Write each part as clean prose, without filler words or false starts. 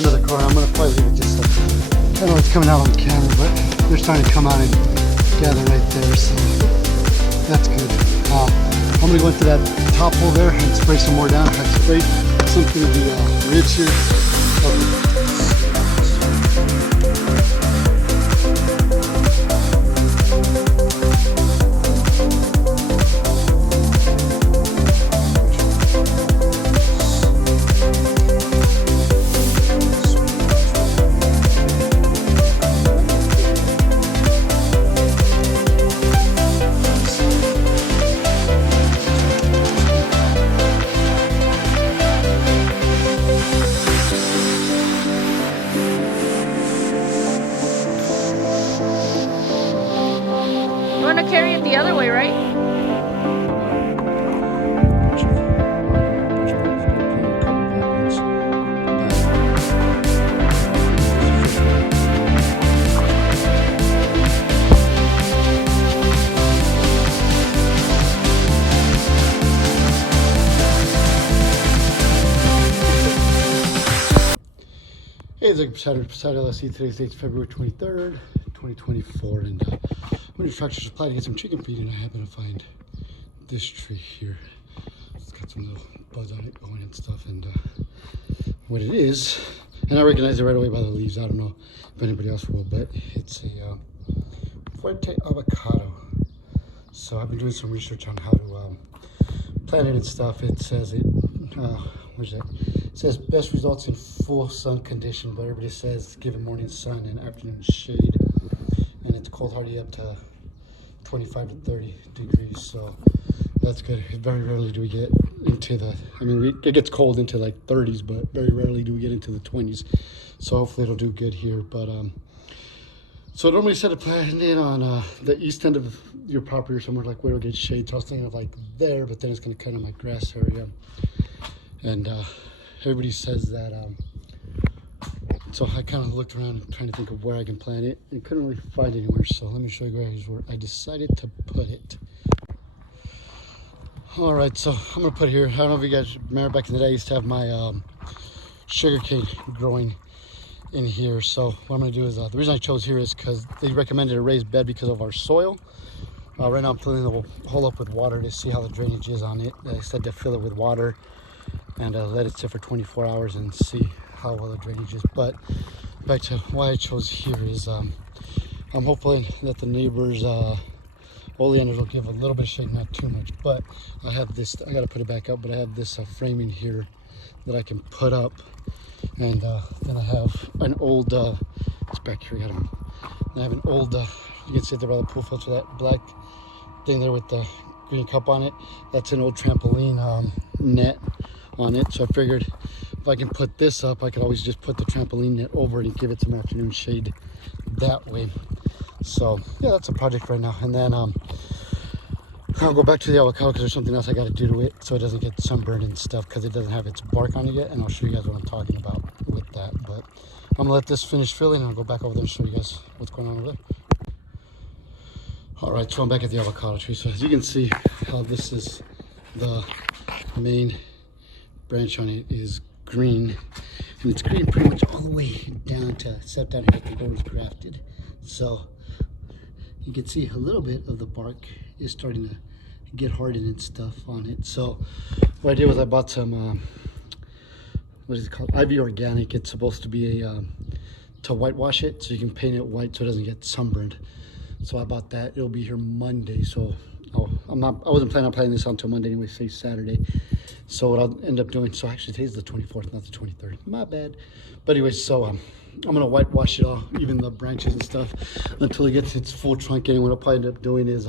another car. I'm gonna probably leave it just like, I don't know it's coming out on camera, but they're starting to come out and gather right there, so that's good. I'm gonna go into that top hole there and spray some more down. I sprayed something of the ribs here. Carry it the other way, right? Hey, it's like Saturday LSC. Today's date's February 23rd, 2024, and I'm going to Tractor Supply to get some chicken feed, and I happen to find this tree here. It's got some little buds on it going and stuff, and what it is, and I recognize it right away by the leaves. I don't know if anybody else will, but it's a Fuerte avocado. So I've been doing some research on how to plant it and stuff. It says it, where's that? It says best results in full sun condition, but everybody says give it morning sun and afternoon shade, and it's cold hardy up to 25 to 30 degrees, so that's good. Very rarely do we get into the, I mean, it gets cold into like 30s, but very rarely do we get into the 20s, so hopefully it'll do good here. But so I normally set a plant in on the east end of your property or somewhere like where it'll get shade, so I was thinking of like there, but then it's going to cut on my grass area, and everybody says that, so I kind of looked around trying to think of where I can plant it and couldn't really find anywhere, so let me show you guys where I decided to put it. All right, so I'm gonna put here, I don't know if you guys remember back in the day I used to have my sugarcane growing in here. So what I'm gonna do is, the reason I chose here is because they recommended a raised bed because of our soil. Right now I'm filling the hole up with water to see how the drainage is on it. They said to fill it with water and let it sit for 24 hours and see how well the drainage is. But back to why I chose here is I'm hoping that the neighbors oleanders will give a little bit of shade, not too much. But I have this, I gotta put it back up, but I have this framing here that I can put up, and then I have an old it's back here, I have an old you can see it there by the pool filter, that black thing there with the green cup on it. That's an old trampoline net on it, so I figured if I can put this up, I could always just put the trampoline net over it and give it some afternoon shade that way. So yeah, that's a project right now. And then I'll go back to the avocado because there's something else I got to do to it so it doesn't get sunburned and stuff, because it doesn't have its bark on it yet, and I'll show you guys what I'm talking about with that. But I'm gonna let this finish filling and I'll go back over there and show you guys what's going on over there. All right, so I'm back at the avocado tree. So as you can see, how this is, the main branch on it is green, and it's green pretty much all the way down to, except down here at the door is grafted. So you can see a little bit of the bark is starting to get hardened and stuff on it. So what I did was I bought some what is it called, Ivy Organic. It's supposed to be a to whitewash it so you can paint it white so it doesn't get sunburned. So I bought that. It'll be here Monday. So I wasn't planning on planting this until Monday anyway, say Saturday. So what I'll end up doing, so actually today's the 24th, not the 23rd, my bad. But anyway, so I'm gonna whitewash it all, even the branches and stuff, until it gets its full trunk in. And what I'll probably end up doing is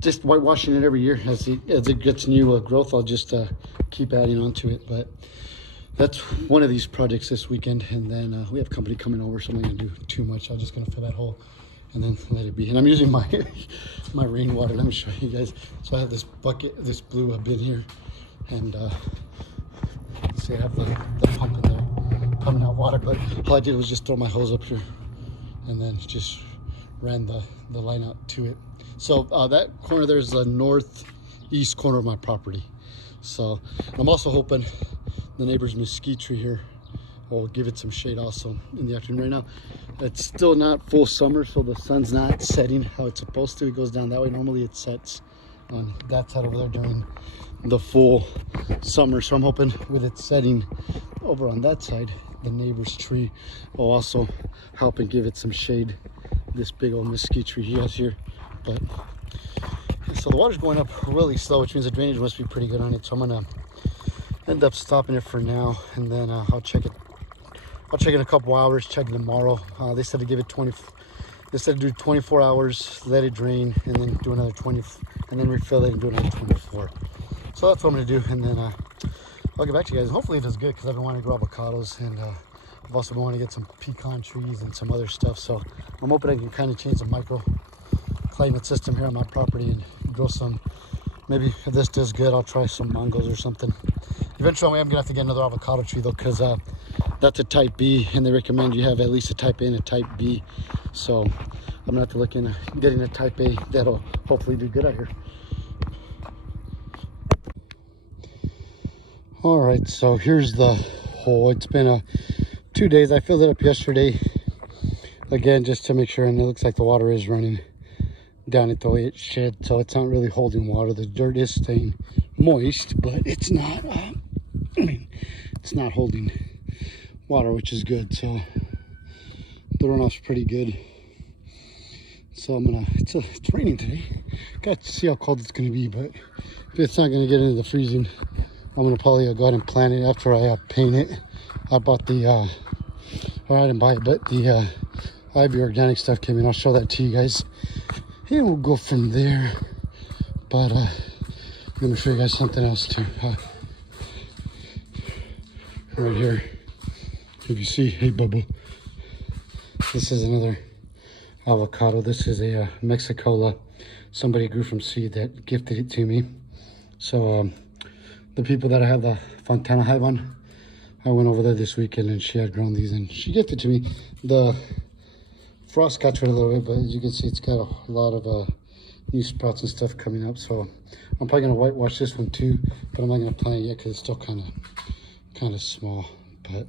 just whitewashing it every year as it gets new growth. I'll just keep adding on to it. But that's one of these projects this weekend, and then we have company coming over, so I'm not gonna do too much. I'm just gonna fill that hole and then let it be. And I'm using my my rainwater. Let me show you guys. So I have this bucket, this blue bin here, and see, I have the pump in there pumping out water. But all I did was just throw my hose up here and then just ran the line out to it. So that corner there is the northeast corner of my property. So I'm also hoping the neighbor's mesquite tree here I'll give it some shade also in the afternoon. Right now, it's still not full summer, so the sun's not setting how it's supposed to. It goes down that way. Normally it sets on that side over there during the full summer. So I'm hoping with it setting over on that side, the neighbor's tree will also help and give it some shade. This big old mesquite tree he has here. But so the water's going up really slow, which means the drainage must be pretty good on it. So I'm gonna end up stopping it for now, and then I'll check it. I'll check in a couple hours, check it tomorrow. They said to give it 20, they said to do 24 hours, let it drain, and then do another 20, and then refill it and do another 24. So that's what I'm gonna do, and then I'll get back to you guys. Hopefully it does good, because I've been wanting to grow avocados, and I've also been wanting to get some pecan trees and some other stuff. So I'm hoping I can kind of change the microclimate system here on my property and grow some. Maybe if this does good, I'll try some mangoes or something. Eventually, I'm gonna have to get another avocado tree though, because that's a type B, and they recommend you have at least a type A and a type B. So I'm gonna have to look into getting a type A that'll hopefully do good out here. All right, so here's the hole. It's been 2 days. I filled it up yesterday again just to make sure, and it looks like the water is running down it the way it should. So it's not really holding water. The dirt is staying moist, but it's not. It's not holding water, which is good. So the runoff's pretty good. So I'm gonna. It's raining today. Got to see how cold it's gonna be, but if it's not gonna get into the freezing, I'm gonna probably go ahead and plant it after I paint it. I bought the, or I didn't buy it, but the Ivy organic stuff came in. I'll show that to you guys, and we'll go from there. But let me show you guys something else too. Right here, if you see, hey Bubba, this is another avocado. This is a Mexicola. Somebody grew from seed that gifted it to me. So the people that I have the Fontana hive on, I went over there this weekend and she had grown these and she gifted to me. The frost got to it a little bit, but as you can see, it's got a lot of new sprouts and stuff coming up. So I'm probably gonna whitewash this one too, but I'm not gonna plant it yet because it's still kind of small. But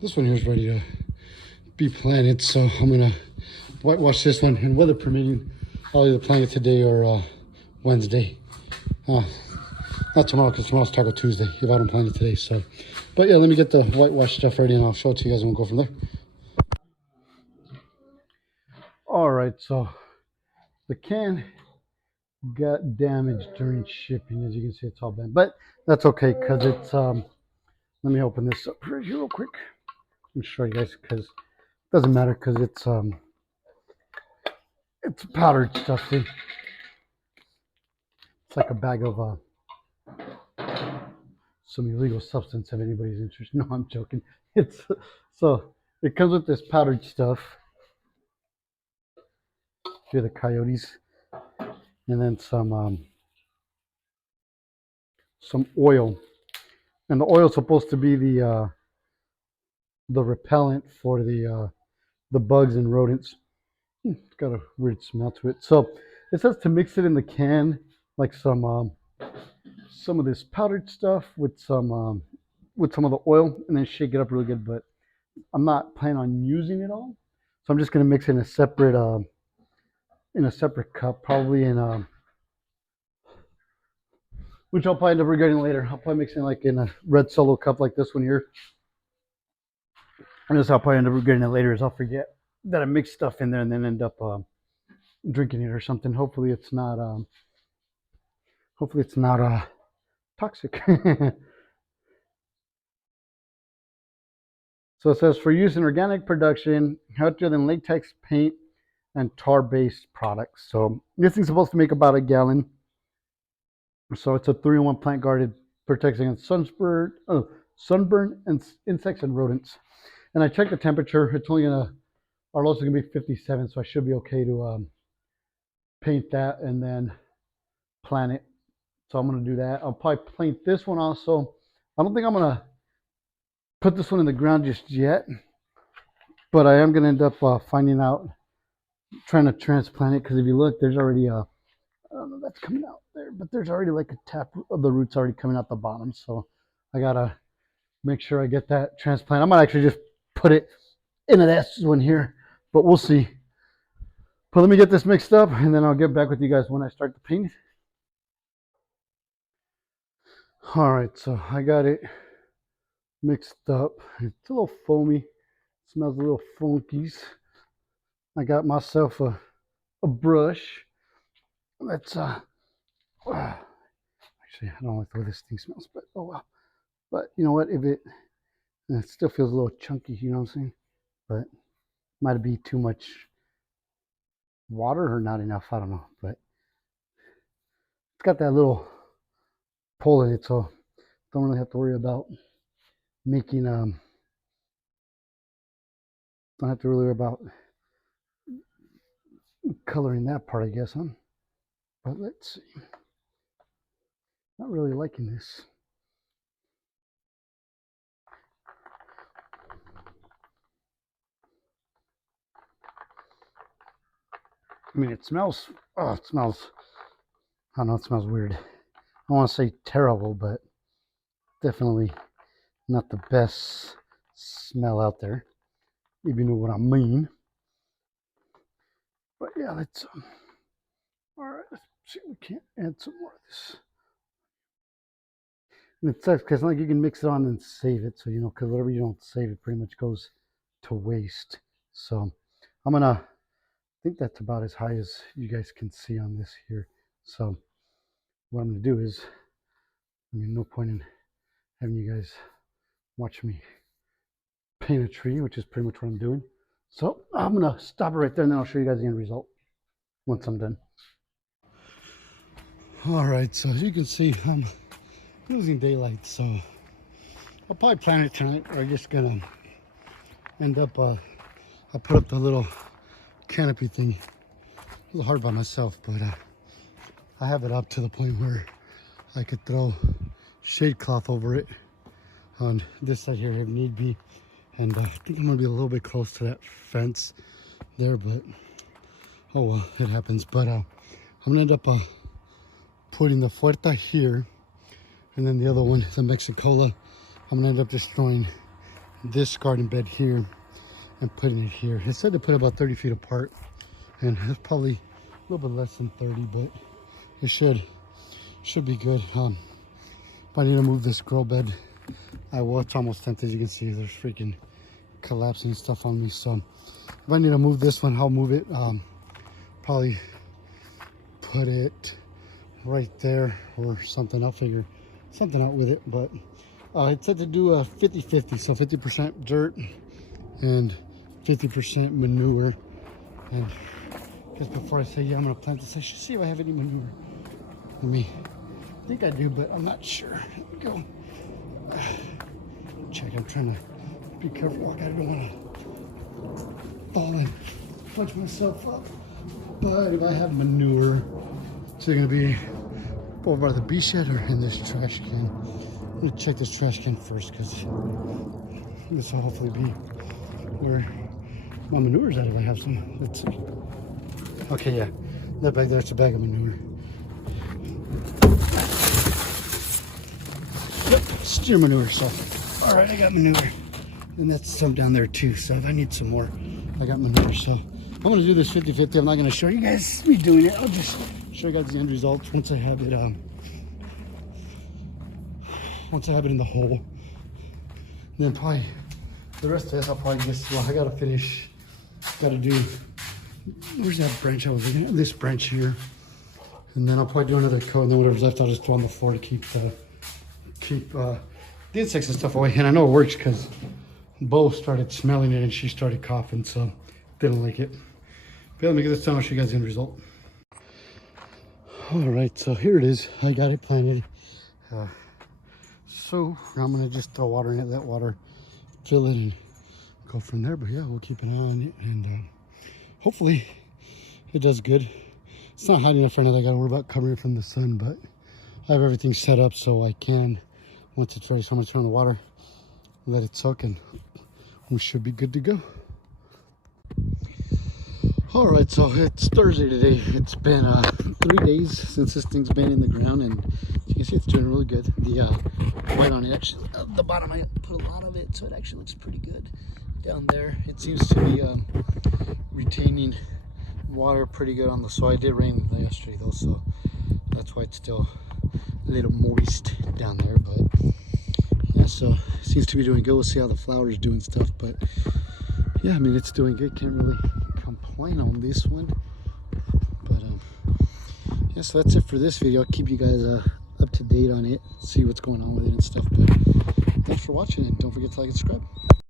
this one here is ready to be planted, so I'm gonna whitewash this one, and weather permitting, I'll either plant it today or Wednesday. Not tomorrow, because tomorrow's Taco Tuesday if I don't plant it today. So, but yeah, let me get the whitewash stuff ready and I'll show it to you guys and we'll go from there. All right, so the can got damaged during shipping. As you can see, it's all bent, but that's okay because it's let me open this up right here real quick and show you guys, because it doesn't matter, because it's powdered stuff. See, it's like a bag of some illegal substance, if anybody's interested. No, I'm joking. It's so it comes with this powdered stuff. Here are the coyotes, and then some oil, and the oil is supposed to be the repellent for the bugs and rodents. It's got a weird smell to it. So it says to mix it in the can, like some of this powdered stuff with some of the oil, and then shake it up really good. But I'm not planning on using it all, so I'm just gonna mix it in a separate cup, probably in which I'll probably end up regretting later. I'll probably mix it like in a red Solo cup like this one here. And this I'll probably end up regretting it later, is I'll forget that I mixed stuff in there and then end up drinking it or something. Hopefully it's not toxic. So it says for use in organic production, healthier than latex paint and tar-based products. So this thing's supposed to make about a gallon. So it's a 3-in-1 plant guarded, protects against sunburn, and insects and rodents. And I checked the temperature. It's only our lowest is gonna be 57, so I should be okay to paint that and then plant it. So I'm gonna do that. I'll probably plant this one also. I don't think I'm gonna put this one in the ground just yet, but I am gonna end up finding out, trying to transplant it, because if you look, there's already I don't know if that's coming out there, but there's already like a tap of the roots already coming out the bottom. So I gotta make sure I get that transplant. I might actually just put it into this one here, but we'll see. But let me get this mixed up, and then I'll get back with you guys when I start the paint. All right, so I got it mixed up. It's a little foamy. It smells a little funky. I got myself a brush. Let's actually, I don't like the way this thing smells, but oh well. But you know what? If it still feels a little chunky, you know what I'm saying? But might be too much water or not enough. I don't know, but it's got that little pull in it, so don't really have to worry about making don't have to really worry about coloring that part, I guess, huh? But let's see. Not really liking this. I mean, it smells, oh, it smells, I don't know, it smells weird. I don't want to say terrible, but definitely not the best smell out there, if you know what I mean. But yeah, let's, all right, let's see if we can't add some more of this. And it sucks because like you can mix it on and save it, so you know, because whatever you don't save, it pretty much goes to waste. So I'm gonna, I think that's about as high as you guys can see on this here. So what I'm gonna do is, I mean, no point in having you guys watch me paint a tree, which is pretty much what I'm doing. So I'm gonna stop it right there, and then I'll show you guys the end result once I'm done. All right, so as you can see, I'm losing daylight, so I'll probably plan it tonight, or I'm just gonna end up, I'll put up the little canopy thing. A little hard by myself, but I have it up to the point where I could throw shade cloth over it on this side here if need be. And I think I'm gonna be a little bit close to that fence there, but oh well, it happens. But I'm gonna end up putting the fuerta here, and then the other one, the Mexicola, I'm gonna end up destroying this garden bed here and putting it here. It said to put about 30 feet apart, and it's probably a little bit less than 30, but it should be good. If I need to move this grow bed, I will. It's almost empty. As you can see, there's freaking collapsing stuff on me. So if I need to move this one, I'll move it. Probably put it right there or something. I'll figure something out with it. But it said to do a 50-50, so 50% dirt and 50% manure. And just before I say, yeah, I'm gonna plant this, I should see if I have any manure. I think I do, but I'm not sure. Here we go. Check, I'm trying to be careful. I don't want to fall and punch myself up. But if I have manure, it's gonna be over by the bee shed or in this trash can. I'm gonna check this trash can first, because this will hopefully be where my manure's at if I have some. Let's see. Okay, yeah, that bag there's a bag of manure. Yep, steer manure. So, all right, I got manure, and that's some down there too. So if I need some more, I got manure. So I'm gonna do this 50-50. I'm not gonna show you guys me doing it. I'll just show you guys the end results once I have it. Once I have it in the hole, and then probably the rest of this I'll probably just, well, I gotta finish. Gotta do. Where's that branch I was looking at? This branch here, and then I'll probably do another coat, and then whatever's left I'll just throw on the floor to keep the insects and stuff away. And I know it works because Bo started smelling it and she started coughing, so didn't like it. But let me get this done. I'll show you guys the end result. All right, so here it is. I got it planted. So I'm gonna just throw water in it, let water fill it, and go from there. But yeah, we'll keep an eye on it, and hopefully it does good. It's not hot enough right now that I gotta worry about covering it from the sun, but I have everything set up so I can, once it's ready, so I'm gonna turn on the water, let it soak, and we should be good to go. All right, so it's Thursday today. It's been 3 days since this thing's been in the ground, and you can see it's doing really good. The white on it, actually, the bottom, I put a lot of it, so it actually looks pretty good down there. It seems to be retaining water pretty good on the soil. I did rain yesterday though, so that's why it's still a little moist down there. But yeah, so it seems to be doing good. We'll see how the flowers do and stuff. But yeah, I mean, it's doing good. Can't really complain on this one. But yeah, so that's it for this video. I'll keep you guys up to date on it, see what's going on with it and stuff. But thanks for watching, and don't forget to like and subscribe.